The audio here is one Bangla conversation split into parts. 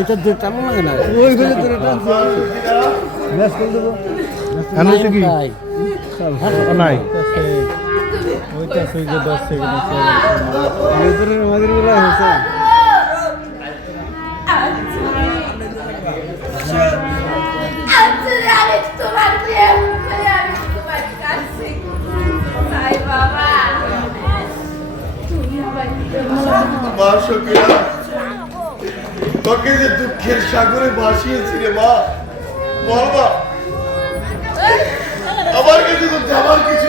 এটা দিয়ে চালু লাগে না? ওই ঘরে তোরা টানছে ম্যাচ করে দেবো। হচ্ছে কি? নাই। ও নাই। ওইটা সেই যে দশ সেকেন্ড ভেতরের আমাদের বেলা হয়েছে। আচ্ছা আমি তোমার বিয়ে করে আমি তোমার কাছে তাই বাবা তুমি আমার তোকে যে দুঃখের সাগরে ভাসিয়েছি রে মা বল মা। আমার কাছে তো যাবার কিছু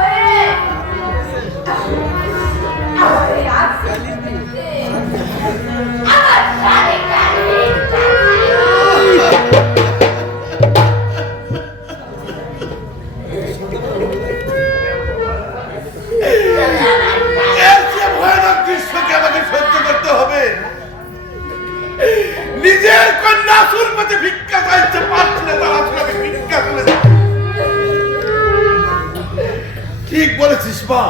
কন্যা ভিক্ষা চাইছে পারছি না তার আমি ভিক্ষা করে ঠিক বলেছিস, মা।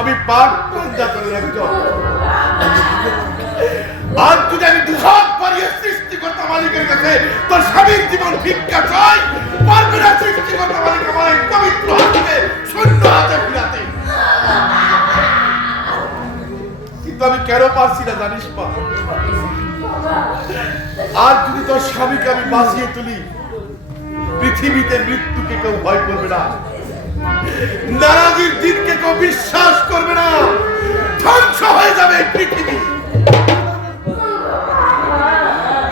আমি পাক পঞ্জাতনের একজন। আর যদি আমি দুঃখ করিয়ে সৃষ্টিকর্তা মালিকের কাছে তোর স্বামীর জীবন ভিক্ষা চাই, পারবে না সৃষ্টিকর্তা মালিক আমার পবিত্র হাতে, শূন্য হাতে ফিরাতে। কিন্তু আমি কেন পারছি না, জানিস মা? আর যদি তোর স্বামীকে আমি বাঁচিয়ে তুলি, পৃথিবীতে মৃত্যুকে কেউ ভয় করবে না। নারাজির দিনকে কেউ বিশ্বাস করবে না। ধ্বংস হয়ে যাবে এই পৃথিবী।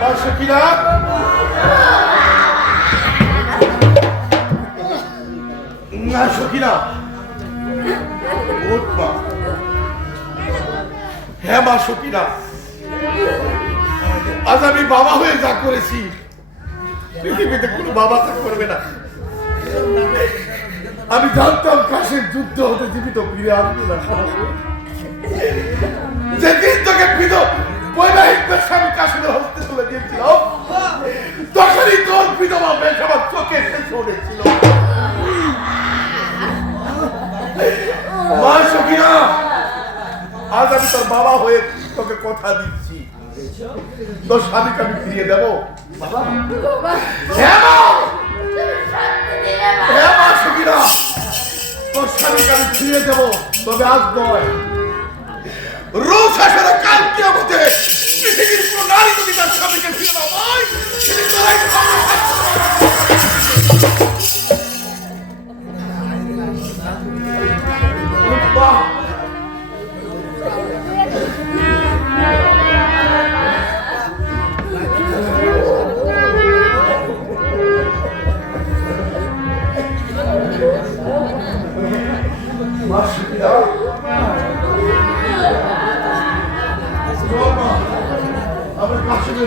আর না হ্যাঁ মা সখীরা। আজ আমি বাবা হয়ে যা করেছি। পৃথিবীতে কোনো বাবা তা করবে না। আমি জানতাম কাশের যুদ্ধ হতে জীবিত, ফিরে আসবে না। যেদিন তোকে ফিরো, বৈবাহিক পেশা আমি কাশের হস্তে তুলে দিয়েছিলাম। তখনই তোর বিধবা বেশ আমার চোখে এসে উঠেছিল মা সখীরা, আজ আমি তোর বাবা হয়ে তোকে কথা দিচ্ছি। তোর স্বামীকে আমি ফিরিয়ে দেবো? বাবা। হ্যাঁ মা! হ্যাঁ তোর স্বামীকে আমি ফিরিয়ে দেবো। তবে আজ নয়। রোজ আসলে পৃথিবীর কোন নারী যদি তার স্বামীকে ফিরে না পায় সেদিন তারাই বাহ সখীরা আমার কাশের